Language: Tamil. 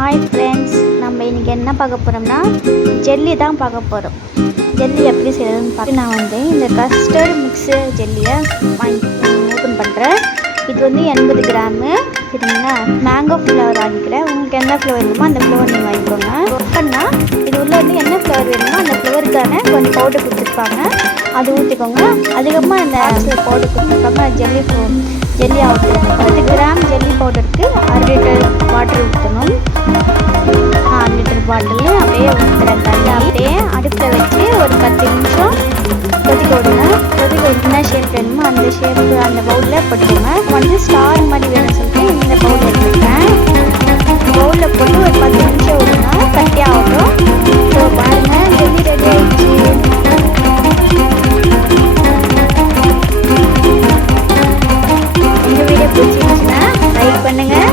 ஹாய் ஃப்ரெண்ட்ஸ், நம்ம இன்றைக்கி என்ன பார்க்க போகிறோம்னா ஜெல்லி தான் பார்க்க போகிறோம். ஜெல்லி எப்படி செய்யறதுன்னு பார்த்து நான் இந்த கஸ்டர்ட் மிக்ஸு ஜெல்லியை ஓப்பன் பண்ணுறேன். இது 80 கிராமு சரிங்களா. மேங்கோ ஃப்ளவர் வாங்கிக்கிறேன். உங்களுக்கு என்ன ஃப்ளவர் வேணுமோ அந்த ஃப்ளவர் நீங்கள் வாங்கிக்கோங்க. ஓப்பன்னா இது உள்ள என்ன ஃப்ளவர் வேணுமோ அந்த ஃப்ளவருக்கான கொஞ்சம் பவுடர் கொடுத்துருப்பாங்க, அது ஊற்றிக்கோங்க. அதுக்கப்புறமா இந்த ஆப்ஸில் பவுடர் கொடுத்துருப்பாங்க. ஜெல்லி ஆகுது 10 கிராம் ஜெல்லி பவுடருக்கு 1/2 லிட்டர் வாட்டர் ஊற்றணும். 1/2 லிட்டர் பாட்டில் அப்படியே ஊற்றுறேன். தண்ணி அப்படியே அடுப்பில் வச்சு ஒரு 10 நிமிஷம் கொதிக்க விடுங்க. கொதிக்க என்ன ஷேப் வேணுமோ அந்த ஷேப்பு அந்த பவுலில் போட்டுக்கோங்க. ஸ்டார் மாதிரி வேணும்னு சொல்லிட்டு இந்த பவுல் எடுத்துருக்கேன். பவுலில் போட்டு ஒரு 10 நிமிஷம் விடுங்க, கட்டியாகட்டும். ஸோ பாருங்கள், ஜெல்லி ரெடி ஆகிடுச்சு. இந்த வீடியோ பிடிச்சிருந்துச்சுன்னா லைக் பண்ணுங்கள்,